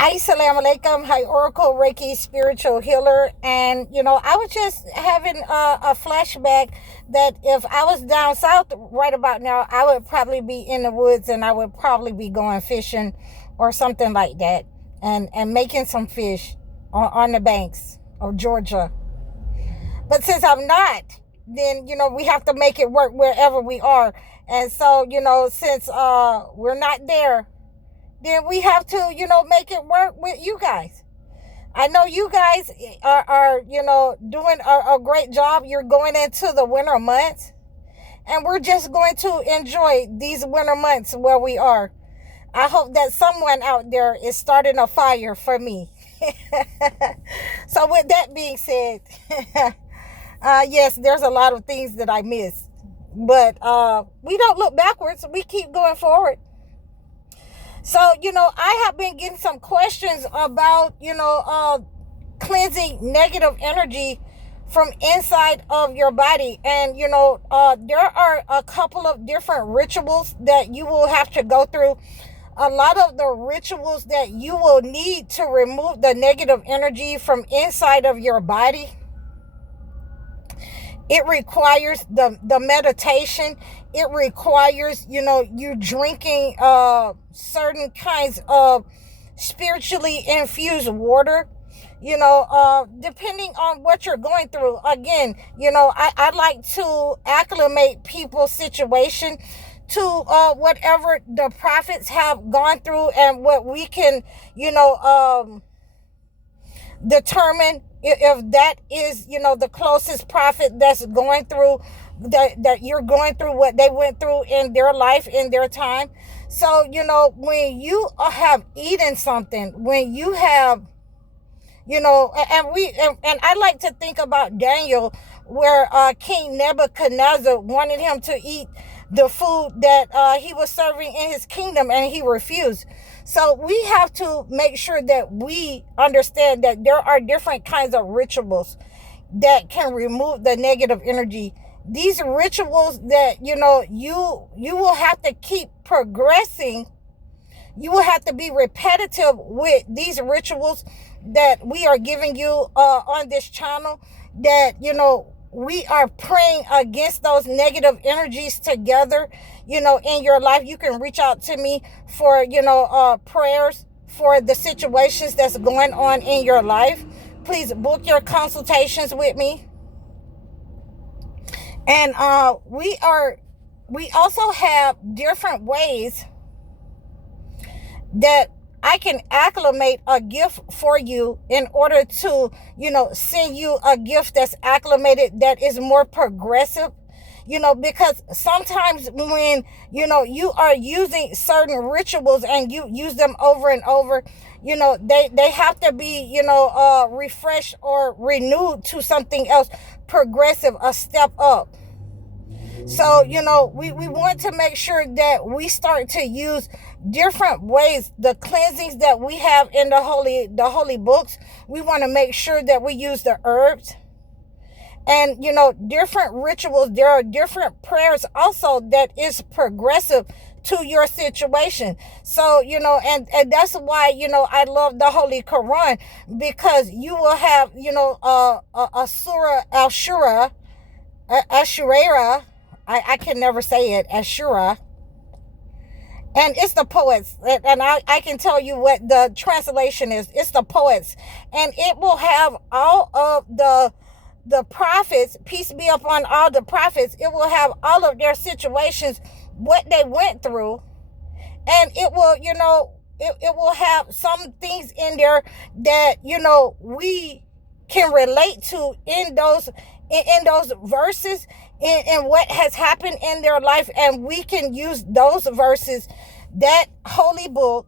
Assalamu alaikum. Hi, Oracle Reiki spiritual healer. And, I was just having a flashback that if I was down south right about now, I would probably be in the woods and I would probably be going fishing or something like that and making some fish on the banks of Georgia. But since I'm not, then, we have to make it work wherever we are. And so, since we're not there, then we have to, make it work with you guys. I know you guys are doing a great job. You're going into the winter months, and we're just going to enjoy these winter months where we are. I hope that someone out there is starting a fire for me. So with that being said, yes, there's a lot of things that I miss, but we don't look backwards. We keep going forward. So, I have been getting some questions about, cleansing negative energy from inside of your body. And, there are a couple of different rituals that you will have to go through. A lot of the rituals that you will need to remove the negative energy from inside of your body. It requires the meditation. It requires, you drinking certain kinds of spiritually infused water, depending on what you're going through. Again, I like to acclimate people's situation to whatever the prophets have gone through and what we can, determine if that is, the closest prophet that's going through that you're going through what they went through in their life, in their time. So, when you have eaten something, when you have, and I like to think about Daniel, where King Nebuchadnezzar wanted him to eat the food that he was serving in his kingdom, and he refused. So we have to make sure that we understand that there are different kinds of rituals that can remove the negative energy. These rituals that, you will have to keep progressing. You will have to be repetitive with these rituals that we are giving you on this channel, that, we are praying against those negative energies together, in your life. You can reach out to me for, prayers for the situations that's going on in your life. Please book your consultations with me. And we also have different ways that I can acclimate a gift for you in order to, send you a gift that's acclimated, that is more progressive, because sometimes when, you are using certain rituals and you use them over and over, they have to be, refreshed or renewed to something else progressive, a step up. So, we want to make sure that we start to use different ways, the cleansings that we have in the holy books. We want to make sure that we use the herbs and, different rituals. There are different prayers also that is progressive to your situation. So, and that's why, I love the Holy Quran, because you will have, a Surah, Ash-Shu'araa. I can never say it, Ash-Shu'araa. And it's the poets. And I can tell you what the translation is. It's the poets. And it will have all of the prophets, peace be upon all the prophets. It will have all of their situations, what they went through. And it will, it will have some things in there that, we can relate to in those verses, in what has happened in their life. And we can use those verses, that holy book,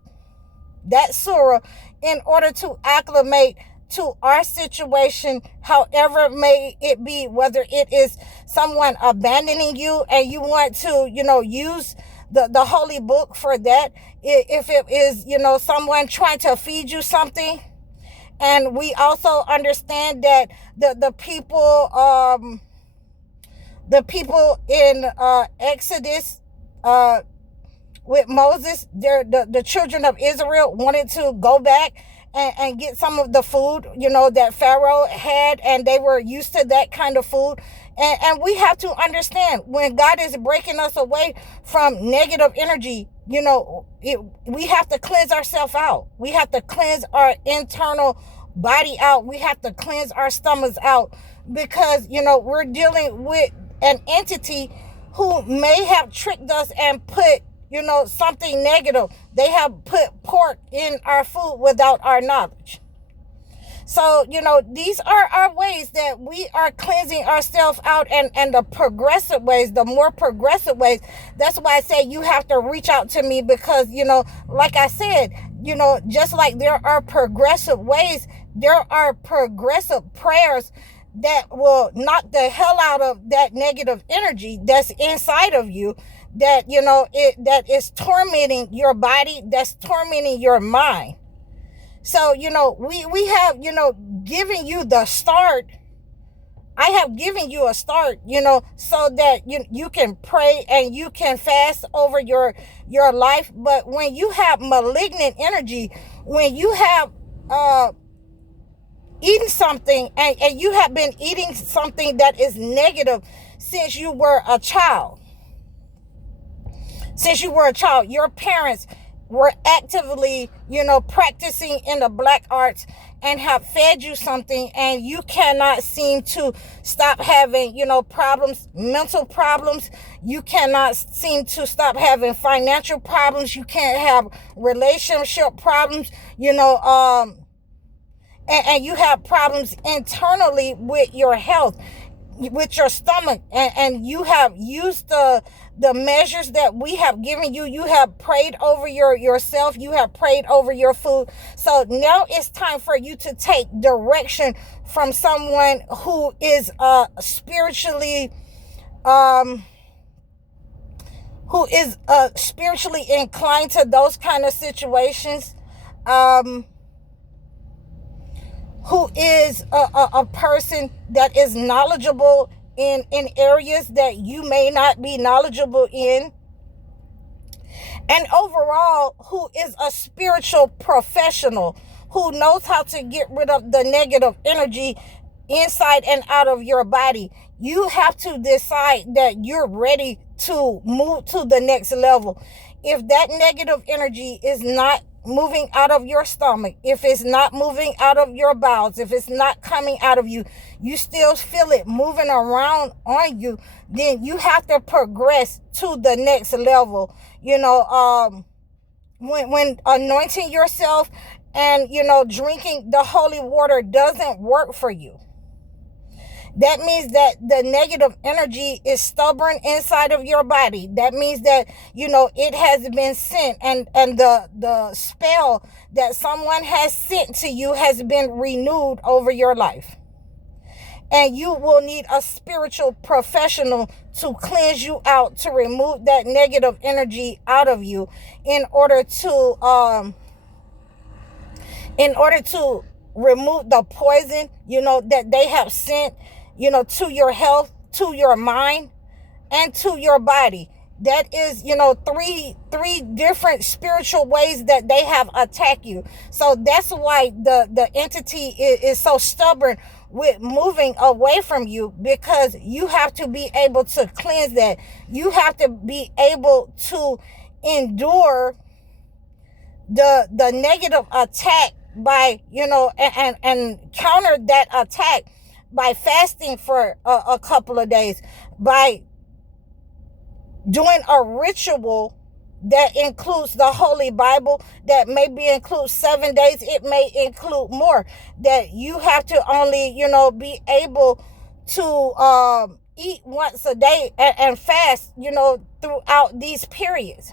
that surah, in order to acclimate to our situation, however may it be, whether it is someone abandoning you and you want to, use the holy book for that. If it is, someone trying to feed you something. And we also understand that the people in Exodus with Moses. The children of Israel wanted to go back and get some of the food, that Pharaoh had, and they were used to that kind of food. And we have to understand, when God is breaking us away from negative energy, we have to cleanse ourselves out. We have to cleanse our internal body out. We have to cleanse our stomachs out, because, we're dealing with an entity who may have tricked us and put, something negative. They have put pork in our food without our knowledge. So, these are our ways that we are cleansing ourselves out, and the progressive ways, the more progressive ways. That's why I say you have to reach out to me, because, like I said, just like there are progressive ways, there are progressive prayers that will knock the hell out of that negative energy that's inside of you, that, that is tormenting your body, that's tormenting your mind. So, we have, given you the start. I have given you a start, so that you can pray and you can fast over your life. But when you have malignant energy, when you have eaten something, and you have been eating something that is negative since you were a child, your parents were actively, practicing in the black arts and have fed you something, and you cannot seem to stop having, problems, mental problems. You cannot seem to stop having financial problems. You can't have relationship problems, and you have problems internally with your health, with your stomach, and you have used the measures that we have given you. You have prayed over yourself. You have prayed over your food. So now it's time for you to take direction from someone who is spiritually inclined to those kind of situations, who is a person that is knowledgeable in areas that you may not be knowledgeable in, and overall, who is a spiritual professional, who knows how to get rid of the negative energy inside and out of your body. You have to decide that you're ready to move to the next level. If that negative energy is not moving out of your stomach, if it's not moving out of your bowels, if it's not coming out of you, you still feel it moving around on you, then you have to progress to the next level. When anointing yourself and, drinking the holy water doesn't work for you, that means that the negative energy is stubborn inside of your body. That means that, it has been sent, and the spell that someone has sent to you has been renewed over your life. And you will need a spiritual professional to cleanse you out, to remove that negative energy out of you, in order to remove the poison, that they have sent, to your health, to your mind, and to your body. That is, three different spiritual ways that they have attacked you. So that's why the entity is so stubborn with moving away from you, because you have to be able to cleanse that. You have to be able to endure the negative attack by, and counter that attack by fasting for a couple of days, by doing a ritual that includes the Holy Bible, that maybe includes 7 days, it may include more, that you have to only, be able to eat once a day and fast, throughout these periods.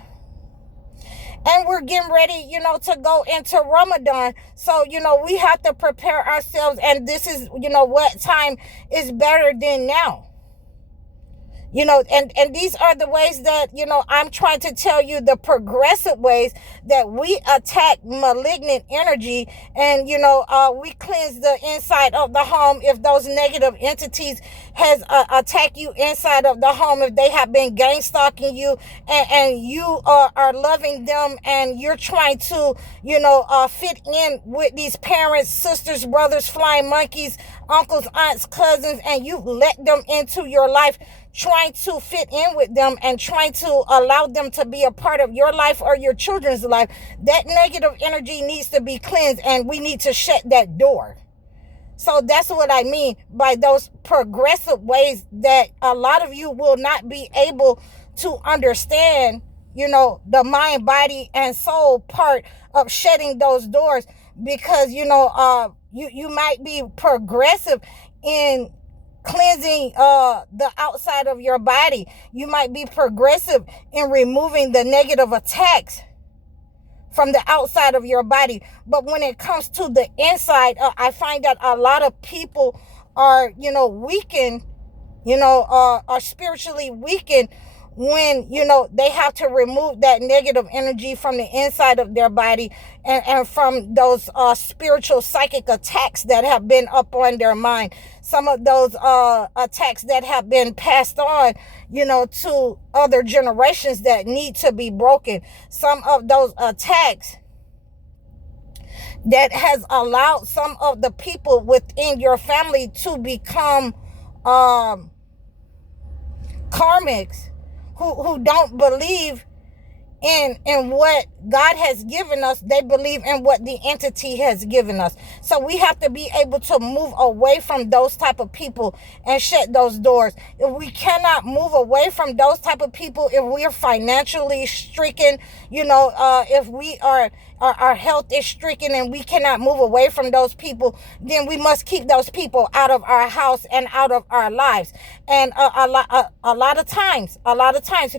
And we're getting ready, to go into Ramadan. So, we have to prepare ourselves. And this is, what time is better than now? And these are the ways that, I'm trying to tell you, the progressive ways that we attack malignant energy. And, we cleanse the inside of the home if those negative entities has attacked you inside of the home, if they have been gang stalking you, and you are loving them, and you're trying to, fit in with these parents, sisters, brothers, flying monkeys, uncles, aunts, cousins, and you let them into your life, trying to fit in with them and trying to allow them to be a part of your life or your children's life. That negative energy needs to be cleansed, and we need to shut that door. So that's what I mean by those progressive ways that a lot of you will not be able to understand, the mind, body, and soul part of shutting those doors, because, you might be progressive in cleansing the outside of your body. You might be progressive in removing the negative attacks from the outside of your body. But when it comes to the inside, I find that a lot of people are, weakened, are spiritually weakened when, they have to remove that negative energy from the inside of their body, and from those spiritual psychic attacks that have been up on their mind. Some of those attacks that have been passed on, to other generations that need to be broken. Some of those attacks that has allowed some of the people within your family to become karmics, who don't believe in what God has given us. They believe in what the entity has given us. So we have to be able to move away from those type of people and shut those doors. If we cannot move away from those type of people, if we are financially stricken, if we are our health is stricken and we cannot move away from those people, then we must keep those people out of our house and out of our lives. And a lot of times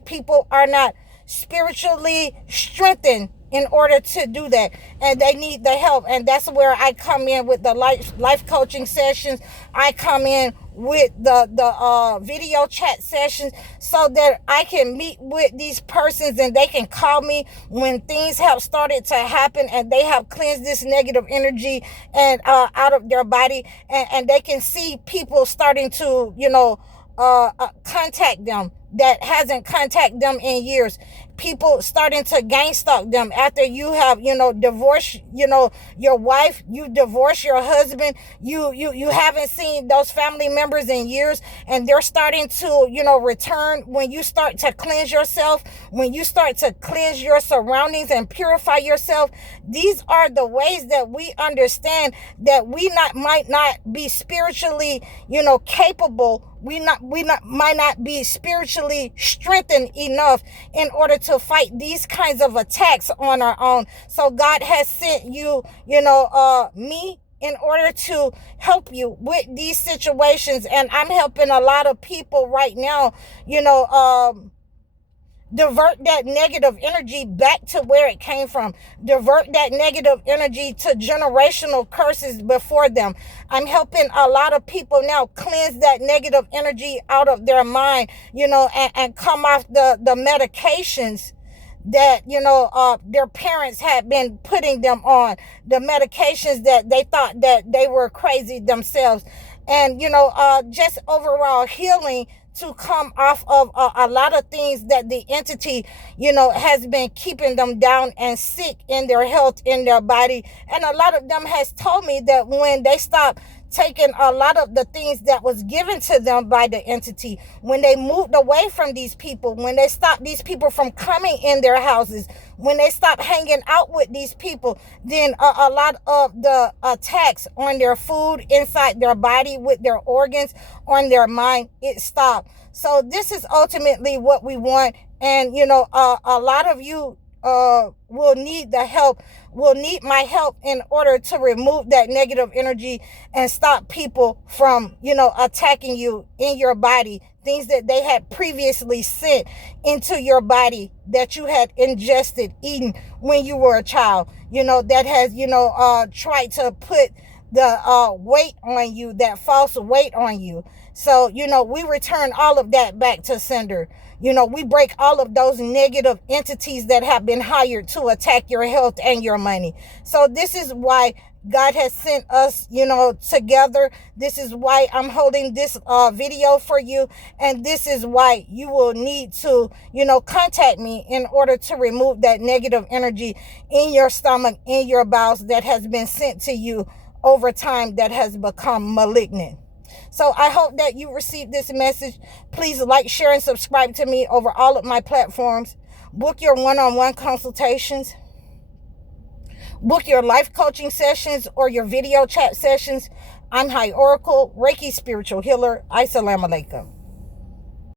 people are not spiritually strengthened in order to do that, and they need the help. And that's where I come in with the life coaching sessions. I come in with the video chat sessions, so that I can meet with these persons and they can call me when things have started to happen and they have cleansed this negative energy and out of their body, and they can see people starting to contact them that hasn't contacted them in years. People starting to gang stalk them after you have, divorced, your wife, you divorced your husband, you haven't seen those family members in years, and they're starting to, return. When you start to cleanse yourself, when you start to cleanse your surroundings and purify yourself, these are the ways that we understand that we might not be spiritually, capable. We might not be spiritually strengthened enough in order to fight these kinds of attacks on our own. So God has sent you, me, in order to help you with these situations. And I'm helping a lot of people right now, divert that negative energy back to where it came from. Divert that negative energy to generational curses before them. I'm helping a lot of people now cleanse that negative energy out of their mind, and come off the medications that, their parents had been putting them on, the medications that they thought that they were crazy themselves. And, just overall healing to come off of a lot of things that the entity, has been keeping them down and sick in their health, in their body. And a lot of them has told me that when they stop taking a lot of the things that was given to them by the entity, when they moved away from these people, when they stopped these people from coming in their houses, when they stopped hanging out with these people, then a lot of the attacks on their food, inside their body, with their organs, on their mind, it stopped. So this is ultimately what we want. And, a lot of you will need the help, will need my help in order to remove that negative energy and stop people from, attacking you in your body. Things that they had previously sent into your body that you had ingested, eaten when you were a child, that has, tried to put the weight on you, that false weight on you. So, we return all of that back to sender. We break all of those negative entities that have been hired to attack your health and your money. So this is why God has sent us, together. This is why I'm holding this video for you. And this is why you will need to, contact me in order to remove that negative energy in your stomach, in your bowels that has been sent to you over time, that has become malignant. So I hope that you received this message. Please like, share, and subscribe to me over all of my platforms. Book your one-on-one consultations. Book your life coaching sessions or your video chat sessions. I'm High Oracle, Reiki spiritual healer. Assalamu alaikum.